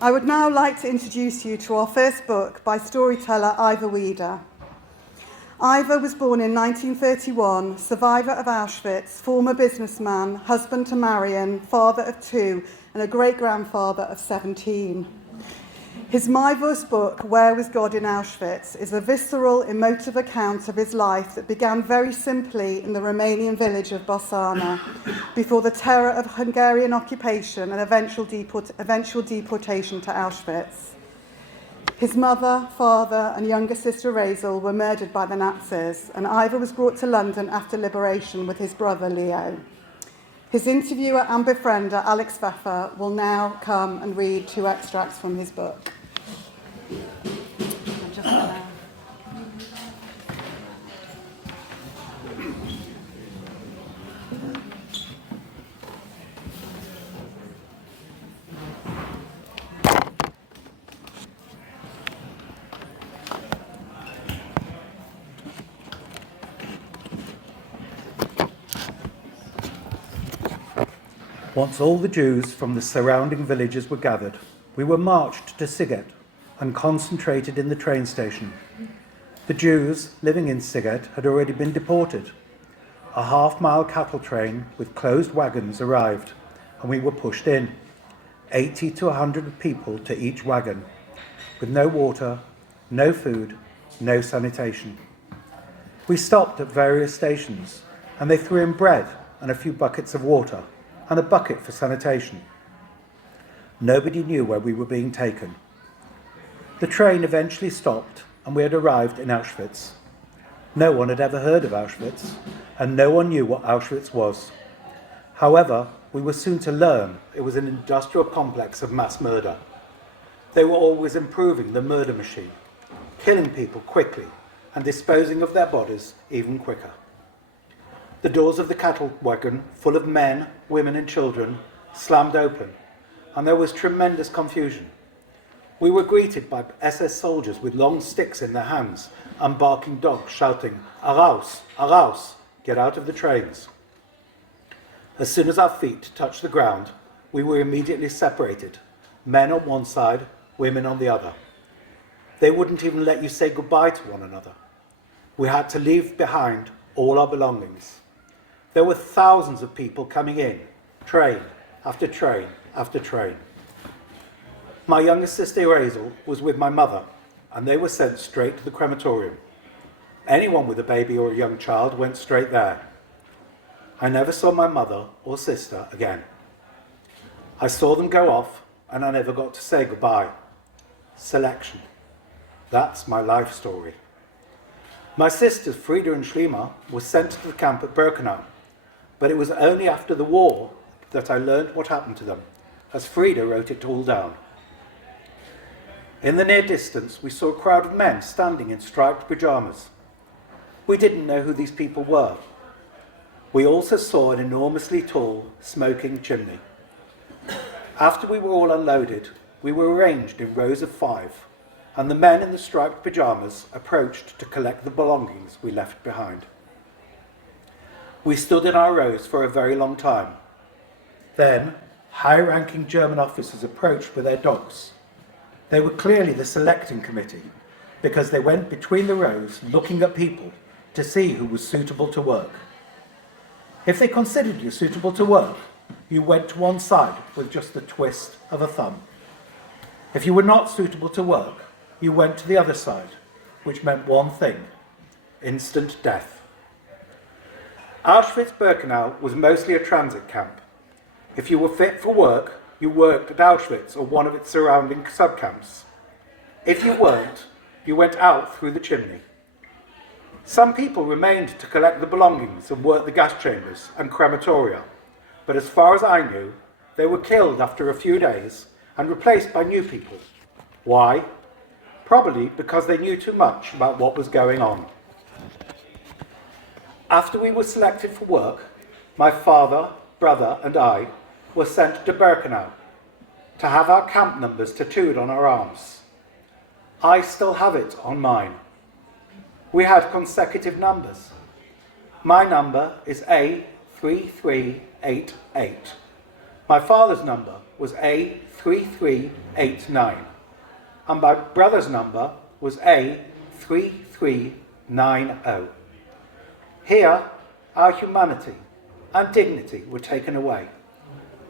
I would now like to introduce you to our first book by storyteller Ivor Wieder. Ivor was born in 1931, survivor of Auschwitz, former businessman, husband to Marion, father of 2, and a great-grandfather of 17. His marvellous book, Was G-d In Auschwitz, is a visceral, emotive account of his life that began very simply in the Romanian village of Bosana, before the terror of Hungarian occupation and eventual deportation to Auschwitz. His mother, father, and younger sister Rachel were murdered by the Nazis, and Ivor was brought to London after liberation with his brother Leo. His interviewer and befriender, Alex Pfeffer, will now come and read 2 extracts from his book. Once all the Jews from the surrounding villages were gathered, we were marched to Sighet and concentrated in the train station. The Jews living in Sighet had already been deported. A half-mile cattle train with closed wagons arrived, and we were pushed in, 80 to 100 people to each wagon, with no water, no food, no sanitation. We stopped at various stations, and they threw in bread and a few buckets of water, and a bucket for sanitation. Nobody knew where we were being taken. The train eventually stopped, and we had arrived in Auschwitz. No one had ever heard of Auschwitz, and no one knew what Auschwitz was. However, we were soon to learn it was an industrial complex of mass murder. They were always improving the murder machine, killing people quickly and disposing of their bodies even quicker. The doors of the cattle wagon, full of men, women and children, slammed open, and there was tremendous confusion. We were greeted by SS soldiers with long sticks in their hands and barking dogs shouting, "Araus, Araus, get out of the trains." As soon as our feet touched the ground, we were immediately separated, men on one side, women on the other. They wouldn't even let you say goodbye to one another. We had to leave behind all our belongings. There were thousands of people coming in, train after train after train. My youngest sister Rachel was with my mother, and they were sent straight to the crematorium. Anyone with a baby or a young child went straight there. I never saw my mother or sister again. I saw them go off, and I never got to say goodbye. Selection. That's my life story. My sisters Vida and Schliemer were sent to the camp at Birkenau, but it was only after the war that I learned what happened to them, as Vida wrote it all down. In the near distance, we saw a crowd of men standing in striped pyjamas. We didn't know who these people were. We also saw an enormously tall, smoking chimney. After we were all unloaded, we were arranged in rows of 5, and the men in the striped pyjamas approached to collect the belongings we left behind. We stood in our rows for a very long time. Then, high-ranking German officers approached with their dogs. They were clearly the selecting committee, because they went between the rows looking at people to see who was suitable to work. If they considered you suitable to work, you went to one side with just the twist of a thumb. If you were not suitable to work, you went to the other side, which meant one thing: instant death. Auschwitz-Birkenau was mostly a transit camp. If you were fit for work, you worked at Auschwitz or one of its surrounding subcamps. If you weren't, you went out through the chimney. Some people remained to collect the belongings and work the gas chambers and crematoria, but as far as I knew, they were killed after a few days and replaced by new people. Why? Probably because they knew too much about what was going on. After we were selected for work, my father, brother and I were sent to Birkenau to have our camp numbers tattooed on our arms. I still have it on mine. We had consecutive numbers. My number is A3388. My father's number was A3389, and my brother's number was A3390. Here, our humanity and dignity were taken away.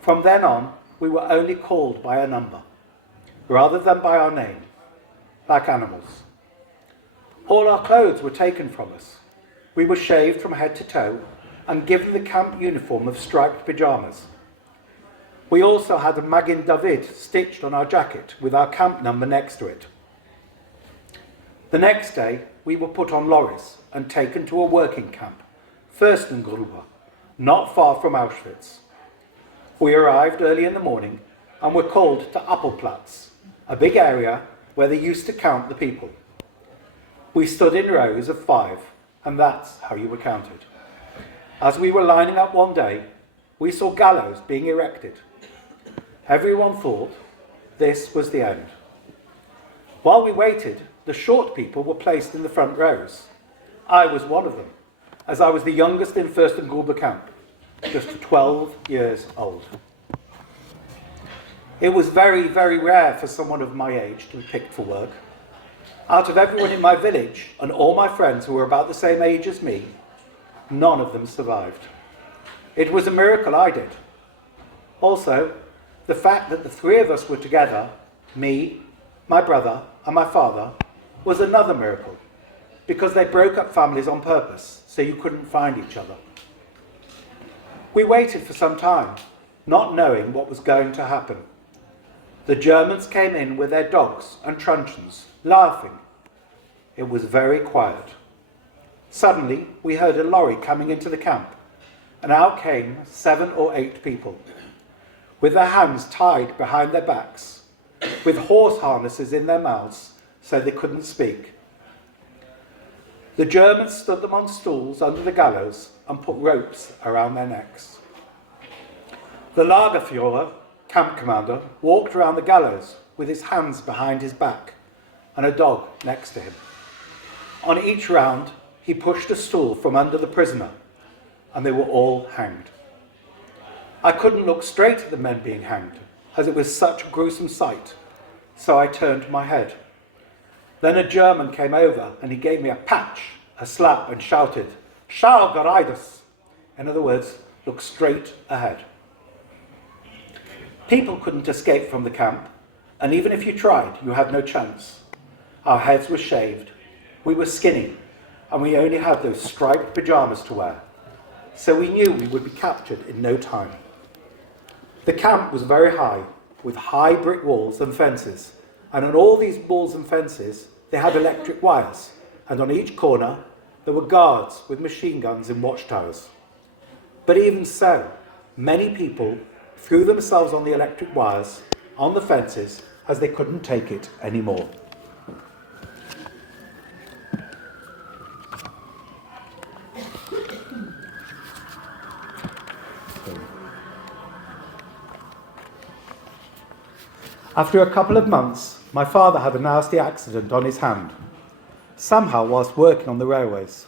From then on, we were only called by a number, rather than by our name, like animals. All our clothes were taken from us. We were shaved from head to toe and given the camp uniform of striped pyjamas. We also had a Magin David stitched on our jacket with our camp number next to it. The next day, we were put on lorries and taken to a working camp, Fürstengrube, not far from Auschwitz. We arrived early in the morning and were called to Appelplatz, a big area where they used to count the people. We stood in rows of 5, and that's how you were counted. As we were lining up one day, we saw gallows being erected. Everyone thought this was the end. While we waited, the short people were placed in the front rows. I was one of them, as I was the youngest in Fürstengrube camp, just 12 years old. It was very, very rare for someone of my age to be picked for work. Out of everyone in my village and all my friends who were about the same age as me, none of them survived. It was a miracle I did. Also, the fact that the 3 of us were together, me, my brother, and my father, was another miracle, because they broke up families on purpose so you couldn't find each other. We waited for some time, not knowing what was going to happen. The Germans came in with their dogs and truncheons, laughing. It was very quiet. Suddenly, we heard a lorry coming into the camp, and out came 7 or 8 people, with their hands tied behind their backs, with horse harnesses in their mouths so they couldn't speak. The Germans stood them on stools under the gallows and put ropes around their necks. The Lagerführer, camp commander, walked around the gallows with his hands behind his back and a dog next to him. On each round, he pushed a stool from under the prisoner, and they were all hanged. I couldn't look straight at the men being hanged, as it was such a gruesome sight, so I turned my head. Then a German came over and he gave me a patch, a slap, and shouted, "Schau geradeaus!" In other words, look straight ahead. People couldn't escape from the camp, and even if you tried, you had no chance. Our heads were shaved, we were skinny, and we only had those striped pyjamas to wear, so we knew we would be captured in no time. The camp was very high, with high brick walls and fences, and on all these walls and fences, they had electric wires, and on each corner, there were guards with machine guns in watchtowers. But even so, many people threw themselves on the electric wires, on the fences, as they couldn't take it anymore. After a couple of months, my father had a nasty accident on his hand, somehow whilst working on the railways.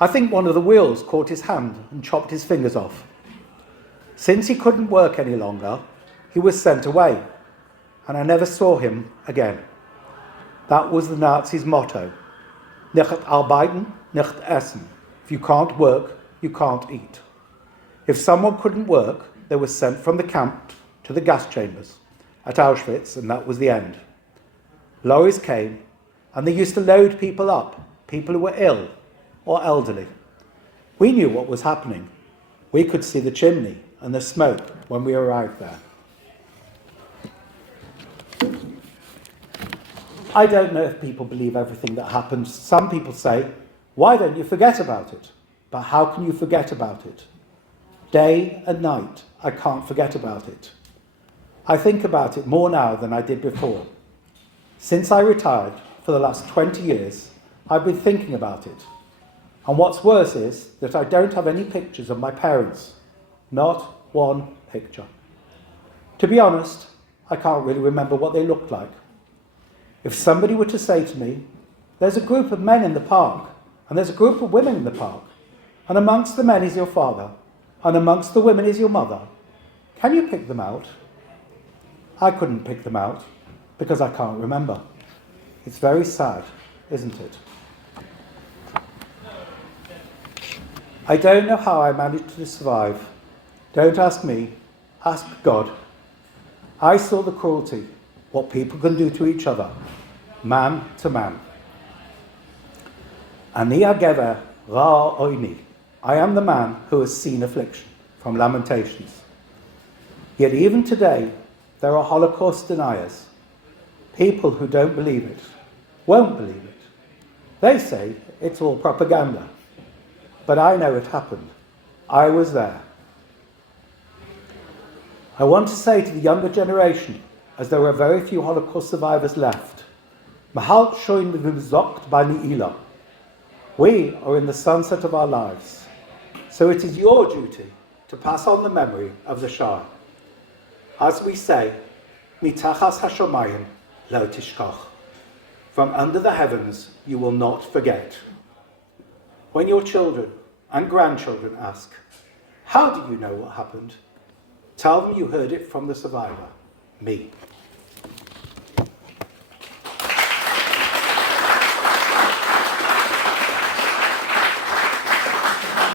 I think one of the wheels caught his hand and chopped his fingers off. Since he couldn't work any longer, he was sent away, and I never saw him again. That was the Nazis' motto, nicht arbeiten, nicht essen. If you can't work, you can't eat. If someone couldn't work, they were sent from the camp to the gas chambers at Auschwitz, and that was the end. Lorries came, and they used to load people up, people who were ill or elderly. We knew what was happening. We could see the chimney and the smoke when we arrived there. I don't know if people believe everything that happens. Some people say, why don't you forget about it? But how can you forget about it? Day and night, I can't forget about it. I think about it more now than I did before. Since I retired, for the last 20 years, I've been thinking about it. And what's worse is that I don't have any pictures of my parents. Not one picture. To be honest, I can't really remember what they looked like. If somebody were to say to me, there's a group of men in the park, and there's a group of women in the park, and amongst the men is your father, and amongst the women is your mother, can you pick them out? I couldn't pick them out because I can't remember. It's very sad, isn't it? I don't know how I managed to survive. Don't ask me, ask God. I saw the cruelty, what people can do to each other, man to man. Ani hagever ra oini. I am the man who has seen affliction, from Lamentations. Yet even today, there are Holocaust deniers, people who don't believe it, won't believe it. They say it's all propaganda. But I know it happened. I was there. I want to say to the younger generation, as there are very few Holocaust survivors left, Mahalt shoin zokt bani ila. We are in the sunset of our lives. So it is your duty to pass on the memory of the Shah. As we say, mitachas hashomayim lo tishkach. From under the heavens you will not forget. When your children and grandchildren ask, how do you know what happened? Tell them you heard it from the survivor, me.